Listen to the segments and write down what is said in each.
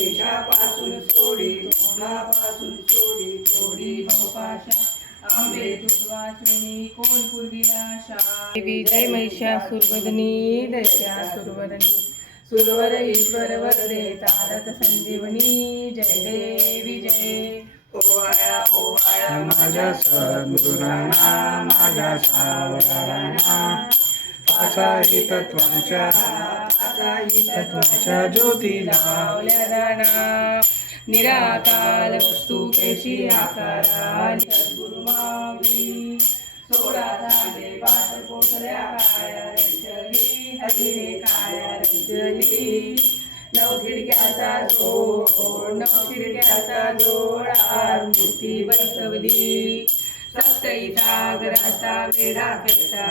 देशापासून सोडे तोंडापासून सोडे थोडी भवपाशा आंबे तुझवाचुनी कोण पूर्वीला शा विजय महिषासुरवदनी दैत्यासुरवदनी सुरवर ईश्वर वरदे तारक संजीवनी जय देवी जय ओवाळा माझ्या सद्गुरूंना माझ्या सावरांना पाचाही तत्वांच्या ज्योती लावल्या जाणा निराकार वस्तू पेशी आकाराली सद्गुरु माऊली सोळा झाले पाच पोचल्या काळ्या रंजली हरिने काळ्या रंजली नऊ खिडक्याचा जोड आज मूर्ती बसवली सप्तईचा घराचा वेढा कैसा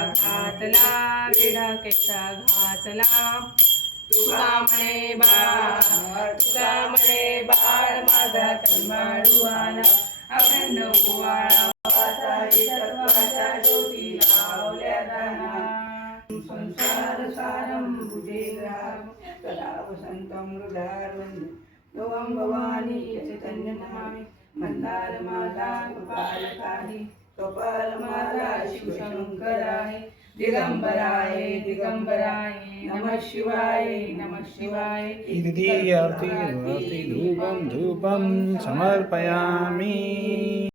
घातला तुका म्हणे बाळ माझा तन्माडू आला अखंड ओवाळा तत्वाच्या ज्योती लावल्या जाणा संसार सारं भुजेग्राम कदा वसंतं हृदयारविंद नवं भवानी चैतन्य नमामि मंदार माता कपालकाहि कपाल माता शिवशंकराय दिगंबराय नमः शिवाय इति आरती धूपं समर्पयामि।